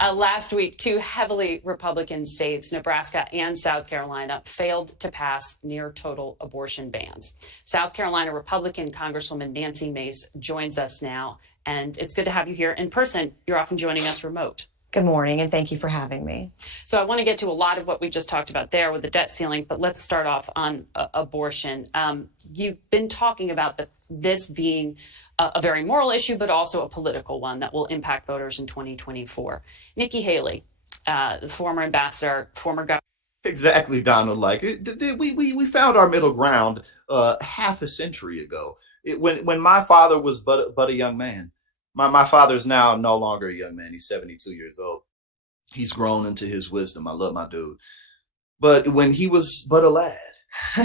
Last week, two heavily Republican states, Nebraska and South Carolina, failed to pass near total abortion bans. South Carolina Republican Congresswoman Nancy Mace joins us now, and it's good to have you here in person. You're often joining us remote. Good morning, and thank you for having me. So I want to get to a lot of what we just talked about there with the debt ceiling, but let's start off on abortion. You've been talking about this being a very moral issue, but also a political one that will impact voters in 2024. Nikki Haley, the former ambassador, former governor. Exactly, Donald. Like we found our middle ground half a century ago. When my father was but a young man. My father's now no longer a young man. He's 72 years old. He's grown into his wisdom. I love my dude. But when he was but a lad,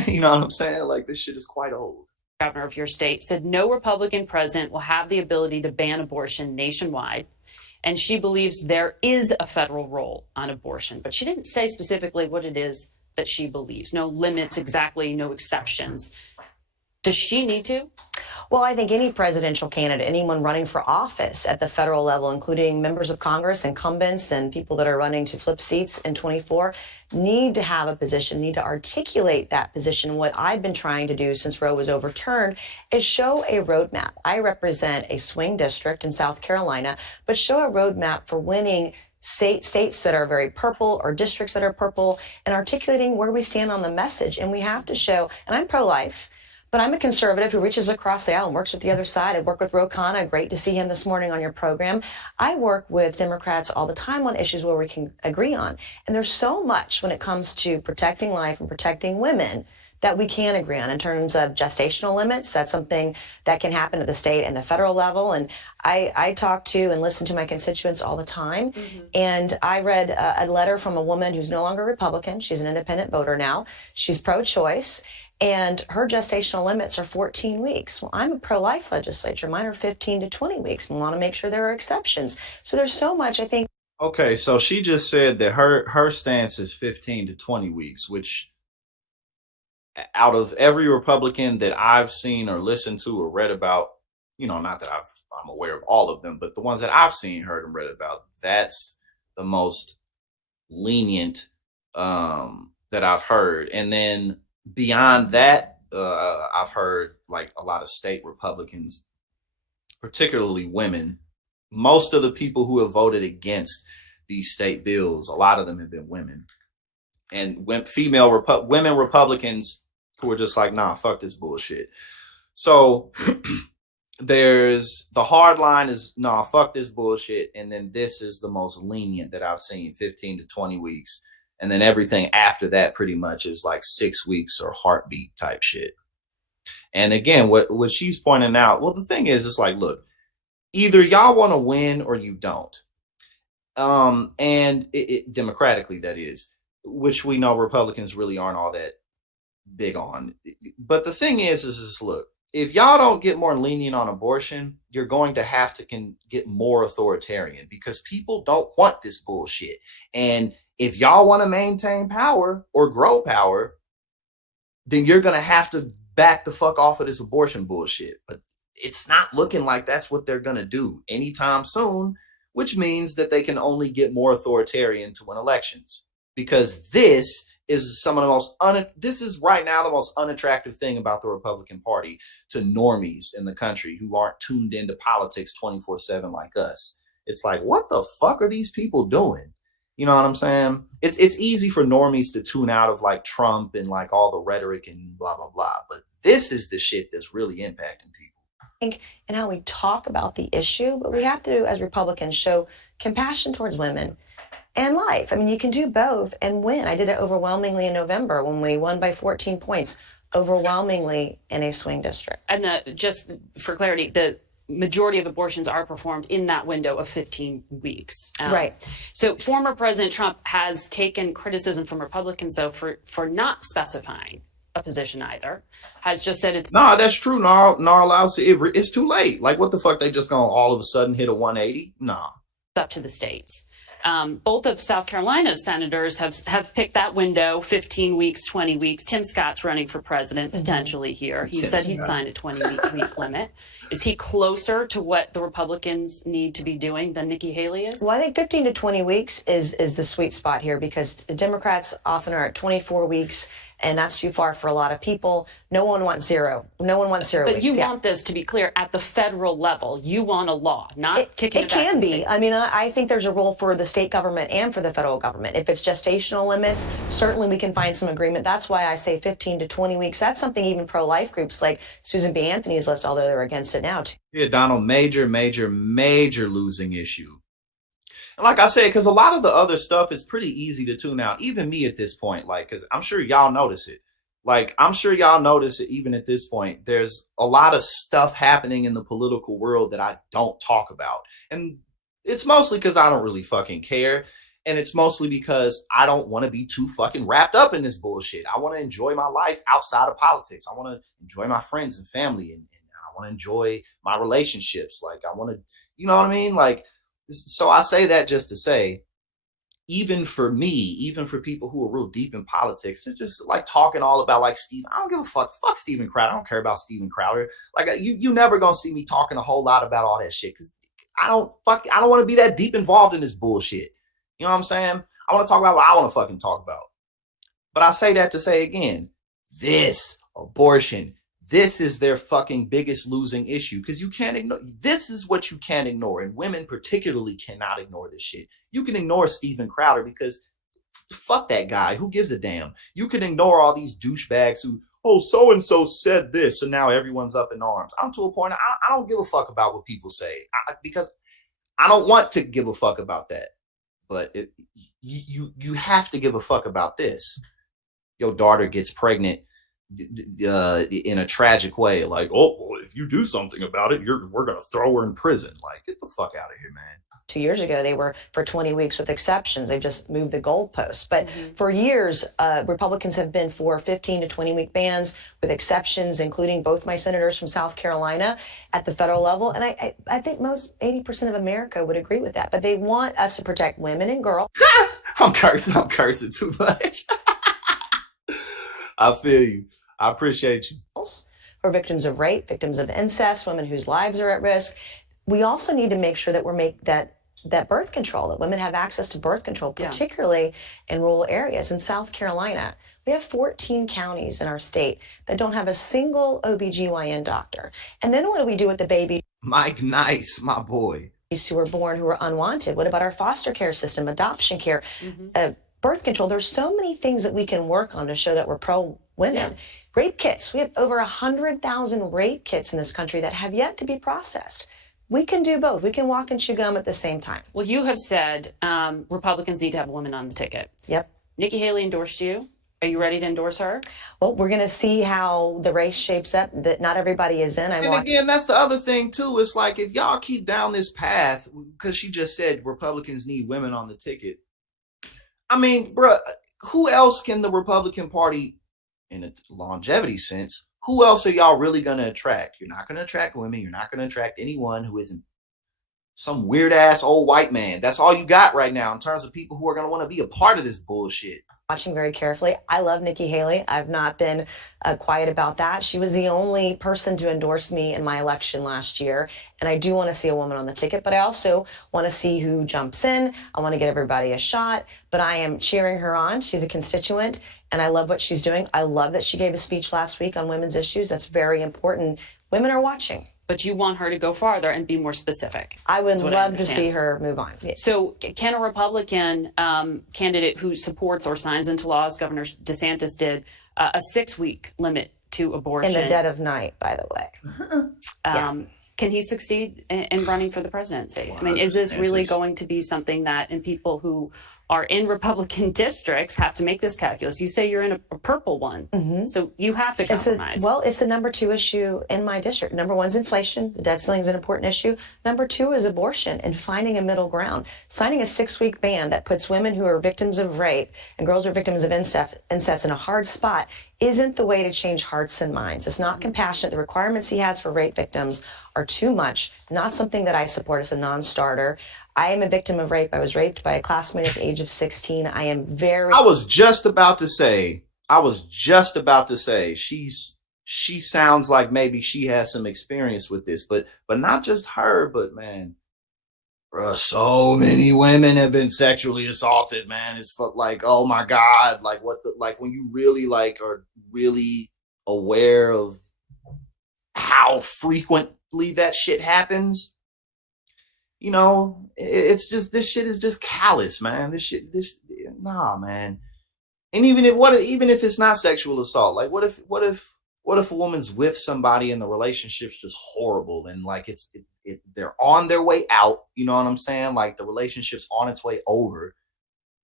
you know what I'm saying? Like, this shit is quite old. Governor of your state said no Republican president will have the ability to ban abortion nationwide. And she believes there is a federal role on abortion, but she didn't say specifically what it is that she believes. No limits exactly, no exceptions. Does she need to? Well, I think any presidential candidate, anyone running for office at the federal level, including members of Congress, incumbents, and people that are running to flip seats in 24, need to have a position, need to articulate that position. What I've been trying to do since Roe was overturned is show a roadmap. I represent a swing district in South Carolina, but show a roadmap for winning states that are very purple or districts that are purple, and articulating where we stand on the message. And we have to show, and I'm pro-life, but I'm a conservative who reaches across the aisle and works with the other side. I work with Ro Khanna. Great to see him this morning on your program. I work with Democrats all the time on issues where we can agree on. And there's so much when it comes to protecting life and protecting women that we can agree on in terms of gestational limits. That's something that can happen at the state and the federal level. And I talk to and listen to my constituents all the time. Mm-hmm. And I read a letter from a woman who's no longer Republican. She's an independent voter now. She's pro-choice. And her gestational limits are 14 weeks. Well, I'm a pro-life legislature. Mine are 15 to 20 weeks. We want to make sure there are exceptions. So there's so much, I think. Okay, so she just said that her stance is 15 to 20 weeks, which out of every Republican that I've seen or listened to or read about, you know, not that I'm aware of all of them, but the ones that I've seen, heard, and read about, that's the most lenient that I've heard. And then beyond that, I've heard like a lot of state Republicans, particularly women. Most of the people who have voted against these state bills, a lot of them have been women. And women Republicans who are just like, nah, fuck this bullshit. So there's the hard line is, nah, fuck this bullshit. And then this is the most lenient that I've seen, 15 to 20 weeks. And then everything after that pretty much is like 6 weeks or heartbeat type shit. And again, what she's pointing out, well, the thing is, it's like, look, either y'all want to win or you don't. And democratically, that is, which we know Republicans really aren't all that big on. But the thing is look, if y'all don't get more lenient on abortion, you're going to have to get more authoritarian, because people don't want this bullshit. And if y'all want to maintain power or grow power, then you're going to have to back the fuck off of this abortion bullshit. But it's not looking like that's what they're going to do anytime soon, which means that they can only get more authoritarian to win elections, because this is this is right now the most unattractive thing about the Republican Party to normies in the country who aren't tuned into politics 24/7 like us. It's like, what the fuck are these people doing? You know what I'm saying? It's easy for normies to tune out of like Trump and like all the rhetoric and blah, blah, blah. But this is the shit that's really impacting people. And how we talk about the issue, but we have to, as Republicans, show compassion towards women and life. I mean, you can do both and win. I did it overwhelmingly in November when we won by 14 points, overwhelmingly in a swing district. And just for clarity, the majority of abortions are performed in that window of 15 weeks. Right. So former President Trump has taken criticism from Republicans, though, for not specifying a position either, has just said it's... No, that's true. It's too late. Like, what the fuck? They just gonna all of a sudden hit a 180? No. Up to the states. Both of South Carolina's senators have picked that window, 15 weeks, 20 weeks. Tim Scott's running for president potentially here. He said he'd sign a 20-week limit. Is he closer to what the Republicans need to be doing than Nikki Haley is? Well, I think 15 to 20 weeks is the sweet spot here, because the Democrats often are at 24 weeks, and that's too far for a lot of people. No one wants zero. No one wants 0 But weeks. you want this to be clear at the federal level. You want a law, not kicking it back. It can to be. state. I mean, I think there's a role for the state government and for the federal government. If it's gestational limits, certainly we can find some agreement. That's why I say 15 to 20 weeks. That's something even pro-life groups like Susan B. Anthony's list, although they're against it now, too. Yeah, Donald, major losing issue. And like I said, because a lot of the other stuff is pretty easy to tune out. Even me at this point, like, because I'm sure y'all notice it. Like, I'm sure y'all notice it even at this point. There's a lot of stuff happening in the political world that I don't talk about. And it's mostly because I don't really fucking care. And it's mostly because I don't want to be too fucking wrapped up in this bullshit. I want to enjoy my life outside of politics. I want to enjoy my friends and family, and I want to enjoy my relationships. Like, I want to, you know what I mean? Like, so I say that just to say, even for me, even for people who are real deep in politics, they're just like talking all about like Steve. I don't give a fuck. Fuck Steven Crowder. I don't care about Steven Crowder. Like, you never gonna see me talking a whole lot about all that shit, because I don't want to be that deep involved in this bullshit. You know what I'm saying? I want to talk about what I want to fucking talk about. But I say that to say again, this abortion, this is their fucking biggest losing issue, because you can't ignore. This is what you can't ignore, and women particularly cannot ignore this shit. You can ignore Steven Crowder because fuck that guy. Who gives a damn? You can ignore all these douchebags who, oh, so-and-so said this, so now everyone's up in arms. I'm to a point, I don't give a fuck about what people say, because I don't want to give a fuck about that. But you have to give a fuck about this. Your daughter gets pregnant in a tragic way, like, oh, well, if you do something about it, we're gonna throw her in prison. Like, get the fuck out of here, man. 2 years ago, they were for 20 weeks with exceptions. They've just moved the goalposts. But for years, Republicans have been for 15 to 20 week bans with exceptions, including both my senators from South Carolina at the federal level. And I think most 80% of America would agree with that. But they want us to protect women and girls. I'm cursing too much. I feel you. I appreciate you. Who are victims of rape, victims of incest, women whose lives are at risk. We also need to make sure that that birth control, that women have access to birth control, particularly in rural areas. In South Carolina, we have 14 counties in our state that don't have a single OBGYN doctor. And then what do we do with the babies? Mike Nice, my boy. Who are born who are unwanted? What about our foster care system, adoption care, birth control? There's so many things that we can work on to show that we're pro-women. Yeah. Rape kits. We have over 100,000 rape kits in this country that have yet to be processed. We can do both. We can walk and chew gum at the same time. Well, you have said Republicans need to have a woman on the ticket. Yep. Nikki Haley endorsed you. Are you ready to endorse her? Well, we're going to see how the race shapes up. That not everybody is in. And again, that's the other thing, too. It's like, if y'all keep down this path, because she just said Republicans need women on the ticket. I mean, bruh, who else can the Republican Party, in a longevity sense, who else are y'all really going to attract? You're not going to attract women. You're not going to attract anyone who isn't some weird ass old white man. That's all you got right now in terms of people who are going to want to be a part of this bullshit. Watching very carefully. I love Nikki Haley. I've not been quiet about that. She was the only person to endorse me in my election last year. And I do want to see a woman on the ticket, but I also want to see who jumps in. I want to get everybody a shot, but I am cheering her on. She's a constituent and I love what she's doing. I love that she gave a speech last week on women's issues. That's very important. Women are watching. But you want her to go farther and be more specific. I would love to see her move on. So can a Republican candidate who supports or signs into law, as Governor DeSantis did, a 6-week limit to abortion? In the dead of night, by the way. Can he succeed in running for the presidency? I mean, is this really going to be something that, and people who are in Republican districts have to make this calculus? You say you're in a purple one, so you have to compromise. It's the number 2 issue in my district. Number 1 is inflation. The debt ceiling is an important issue. Number 2 is abortion and finding a middle ground. Signing a 6-week ban that puts women who are victims of rape and girls who are victims of incest in a hard spot isn't the way to change hearts and minds. It's not compassionate. The requirements he has for rape victims are too much, not something that I support as a non-starter. I am a victim of rape. I was raped by a classmate at the age of 16. I am very. I was just about to say, she sounds like maybe she has some experience with this, but not just her, but man, bruh, so many women have been sexually assaulted, man. It's like, oh my God, like like when you really like are really aware of how frequently that shit happens, you know, it's just, this shit is just callous, man. Nah, man. And even if it's not sexual assault, like what if a woman's with somebody and the relationship's just horrible and like they're on their way out, you know what I'm saying? Like the relationship's on its way over.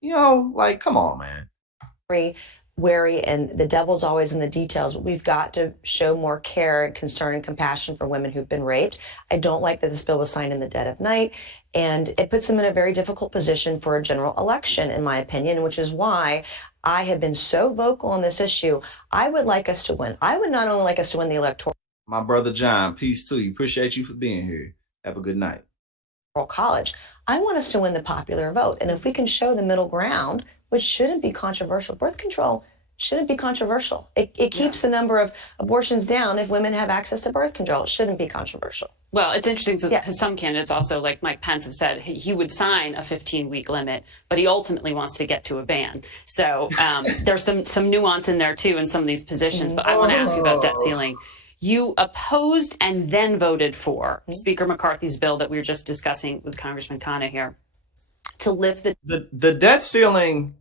You know, like come on, man. very wary, and the devil's always in the details. We've got to show more care and concern and compassion for women who've been raped. I don't like that this bill was signed in the dead of night, and it puts them in a very difficult position for a general election, in my opinion, which is why I have been so vocal on this issue. I would like us to win. I would not only like us to win the electoral My brother John, peace to you. Appreciate you for being here. Have a good night. college. I want us to win the popular vote. And if we can show the middle ground, which shouldn't be controversial, birth control shouldn't be controversial. It keeps the number of abortions down if women have access to birth control. It shouldn't be controversial. Well, it's interesting because some candidates also, like Mike Pence, have said he would sign a 15-week limit, but he ultimately wants to get to a ban. So there's some nuance in there, too, in some of these positions. But I want to ask you about debt ceiling. You opposed and then voted for Speaker McCarthy's bill that we were just discussing with Congressman Khanna here to lift the debt ceiling.